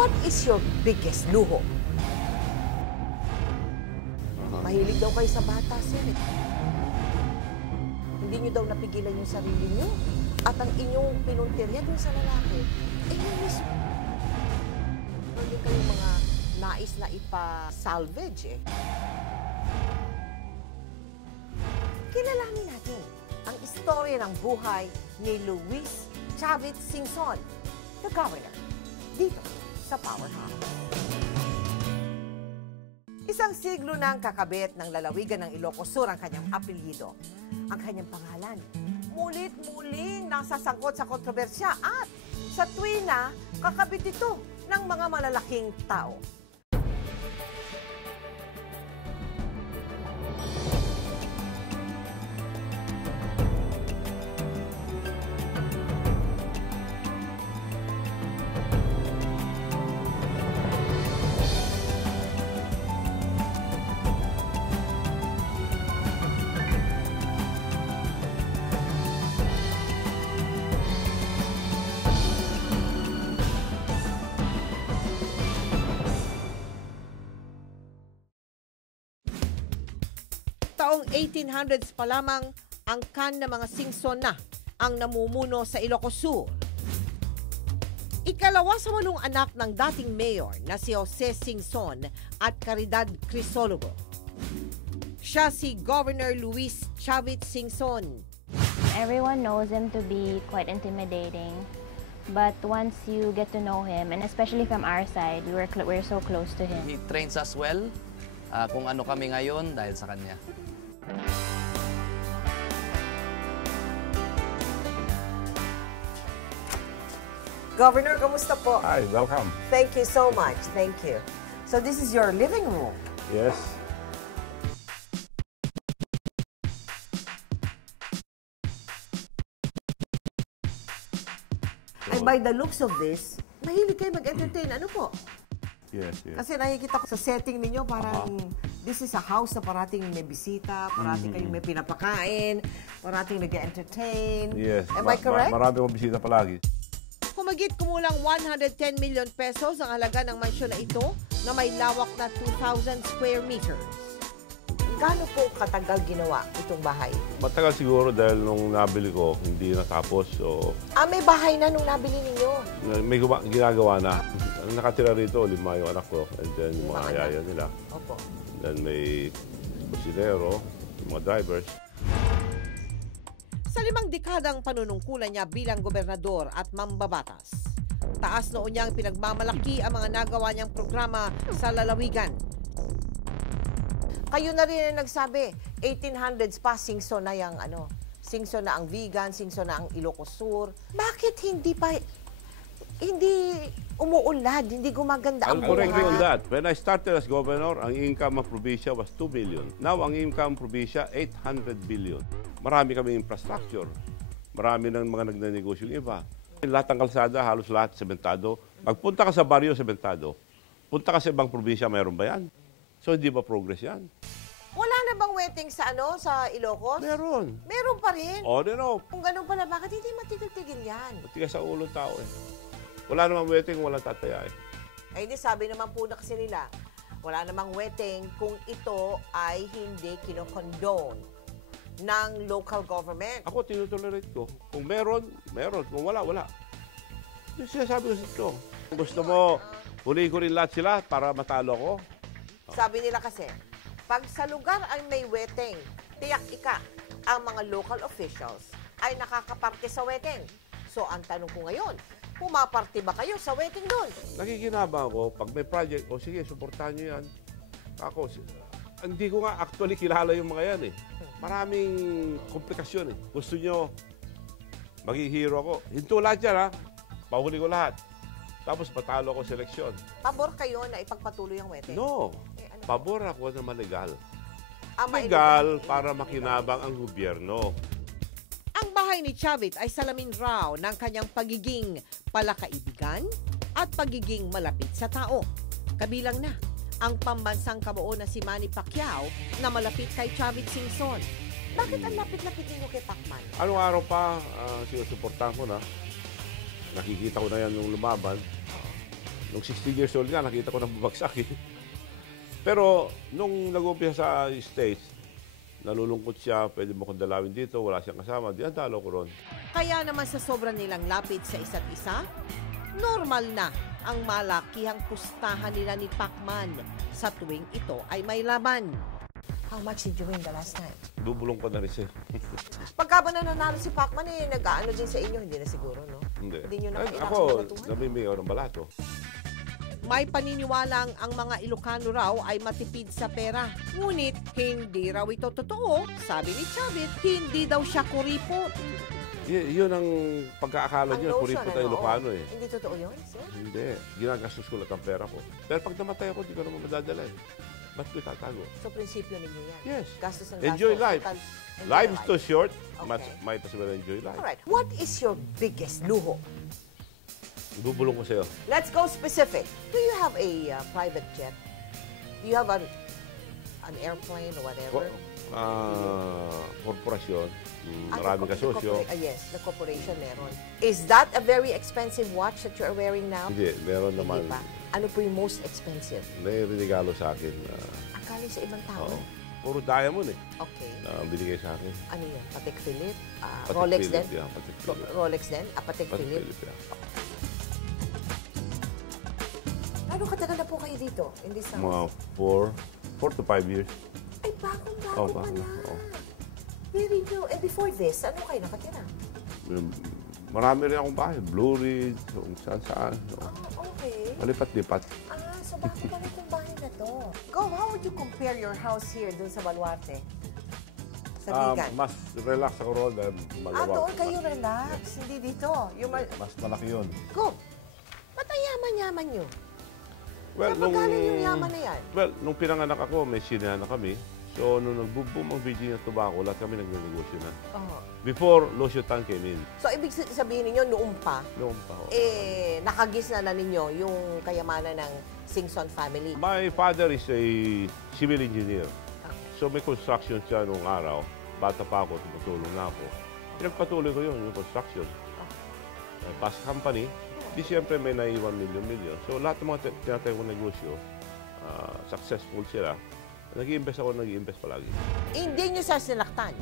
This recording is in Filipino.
What is your biggest luho? Mahilig daw kayo sa bata, sir. Hindi nyo daw napigilan yung sarili nyo. At ang inyong pinuntirya dun sa lalaki, yung mismo. Hindi kayong mga nais na ipa-salvage, Kilalanin natin ang istorya ng buhay ni Luis Chavit Singson, the governor, dito sa Powerhouse. Isang siglo nang kakabit ng lalawigan ng Ilocos Sur ang kanyang apelyido. Ang kanyang pangalan, mulit-muling nasasangkot sa kontrobersya at sa tuwina, kakabit ito ng mga malalaking tao. Taong 1800s pa lamang, ang kan ng mga Singson na ang namumuno sa Ilocos Sur. Ikalawa sa 8 anak ng dating mayor na si Jose Singson at Caridad Crisologo. Siya si Governor Luis Chavit Singson. Everyone knows him to be quite intimidating. But once you get to know him, and especially from our side, we're so close to him. He trains us well. Kung ano kami ngayon dahil sa kanya. Governor, kamusta po? Hi, welcome. Thank you so much. Thank you. So this is your living room. Yes. And by the looks of this, mahilig kayo mag-entertain. Ano po? Yes, yes. Kasi nakikita ko sa setting ninyo, parang this is a house na parating may bisita, parating kayong may pinapakain, parating nag-entertain. Yes. Am I correct? Marami kong bisita palagi. Humigit kumulang 110 million pesos ang halaga ng mansyon na ito na may lawak na 2,000 square meters. Gaano po katagal ginawa itong bahay? Matagal siguro dahil nung nabili ko, hindi natapos. So, May bahay na nung nabili ninyo. may ginagawa na. Ang nakatira rito, 5 yung anak ko. And then, yung mga Anak. yaya nila. Opo. Then may kusinero, yung mga drivers. Sa 5 dekadang panunungkulan niya bilang gobernador at mambabatas, taas noon niyang pinagmamalaki ang mga nagawa niyang programa sa lalawigan. Kayo na rin ang nagsabi, 1800s pa, Singson na yung Singson na ang Vigan, Singson na ang Ilocos Sur. Bakit hindi umuunlad, hindi gumaganda ang I'll correct you on buhay? that. When I started as governor, ang income ng probinsya was 2 billion. Now, ang income ng probinsya, 800 billion. Marami kami infrastructure. Marami ng mga nagnanegosyo yung iba. Lahat ng kalsada, halos lahat, sementado. Pagpunta ka sa baryo, sementado. Punta ka sa ibang probinsya, mayroon ba yan? So, hindi ba progress yan? Wala na bang wedding sa sa Ilocos? Meron. Meron pa rin. On and off. Kung ganun pala, bakit hindi matigil-tigil yan? Matigas sa ulo ng tao eh. Wala namang wedding, walang tataya eh. Ay, di sabi naman po na kasi nila, wala namang wedding kung ito ay hindi kinokondone ng local government. Ako, tinutolerate ko. Kung meron, meron. Kung wala, wala. Yung sinasabi ko sa ito. Gusto mo, huliin ko rin lahat sila para matalo ko? Sabi nila kasi, pag sa lugar ay may wedding, tiyak ika, ang mga local officials ay nakakaparte sa wedding. So, ang tanong ko ngayon, pumaparte ba kayo sa wedding doon? Nakikinabang ako, pag may project, o sige, suportahan nyo yan. Ako, hindi ko nga actually kilala yung mga yan eh. Maraming komplikasyon eh. Gusto nyo, maging hero ako. Hinto lahat yan ha. Pahuli ko lahat. Tapos patalo ko seleksyon. Pabor kayo na ipagpatuloy ang wedding? No. ano Pabor ako na malegal. Mailegal Legal para makinabang ang gobyerno. Ang bahay ni Chavit ay salamin raw ng kanyang pagiging palakaibigan at pagiging malapit sa tao. Kabilang na ang pambansang kabuo na si Manny Pacquiao na malapit kay Chavit Singson. Bakit ang lapit-lapit ninyo kay Pacman? Anong araw pa, sinusuportahan ko na. Nakikita ko na yan nung lumaban. Nung 60 years old nga, nakita ko na bumagsak eh. Pero nung nag-umpisa sa States, nalulungkot siya, pwede mo kong dalawin dito, wala siyang kasama, di ang talo ko ron. Kaya naman sa sobrang nilang lapit sa isa't isa, normal na ang malakihang pustahan nila ni Pacman sa tuwing ito ay may laban. How much did you win the last time? Dubulong ko na rin siya. Pagka ba nananalo si Pacman, nag-aano din sa inyo? Hindi na siguro, no? Hindi. Hindi nyo na Ay, kailangan ako, balatuhan? namimigaw ng balato. May paniniwalang ang mga Ilocano raw ay matipid sa pera. Ngunit, hindi raw ito totoo. Sabi ni Chavit, hindi daw siya kuripot. Yun ang pagkaakala niyo, kuripot na Ilocano eh. Hindi totoo yun, sir? Hindi. Ginagastos ko lahat ang pera ko. Pero pag namatay ako, di ko naman madadala eh. Ba't ko itatago? So, prinsipyo ninyo yan? Yes. Gastos ng Enjoy gastos. life. Enjoy Life is too short. Okay. Might as well enjoy life. Alright. What is your biggest luho? Bubulong ko sa'yo. Let's go specific. Do you have a private jet? Do you have an airplane or whatever? Korporasyon. Ah, Maraming kasosyo. Yes, the corporation meron. Is that a very expensive watch that you're wearing now? Hindi, meron naman. Hindi pa. Ano po yung most expensive? May regalo sa akin. Akala sa ibang tao. Oo. Puro diamond eh. Okay. Na binigay sa akin. Ano yun? Patek Philippe? Patek Rolex Philippe, din? yeah, Patek Philippe. Rolex din? Patek Patek Philippe? Philippe, yeah. Ano katagal na po kayo dito? In this house? Mga 4 to 5 years. Ay, bagong-bago Oh, pa bago. na. Oh. Very new. And before this, ano kayo nakatira? Marami rin akong bahay. Blue Ridge, kung saan-saan. Okay. Malipat-lipat. So bago pa itong bahay na to? Go, how would you compare your house here dun sa Baluarte? Sa Bigan? Mas relax ako roon dahil malawak. Doon kayo relax. Hindi dito. Yung Mas malaki yun. Go. Ba't ang yaman-yaman nyo? Well, Magkano yung yaman na yan? Well, nung pinanganak ako, may sinehan na kami. So, nung nag-boom ang Virginia Tobacco, lahat kami nagnegosyo na. Before Lucio Tan came in. So, ibig sabihin ninyo, noong pa, Noon pa ako. nakagis na ninyo yung kayamanan ng Singson family. My father is a civil engineer. So, may construction siya nung araw. Bata pa ako, tumutulong na ako. Pinagpatuloy ko yun, yung construction. Past company, di siyempre may naiwan milyon-milyon. So, lahat ng mga tinatay kong negosyo, successful sila. Nag-i-invest ako, nag-i-invest palagi. Hindi nyo siya sinaktan.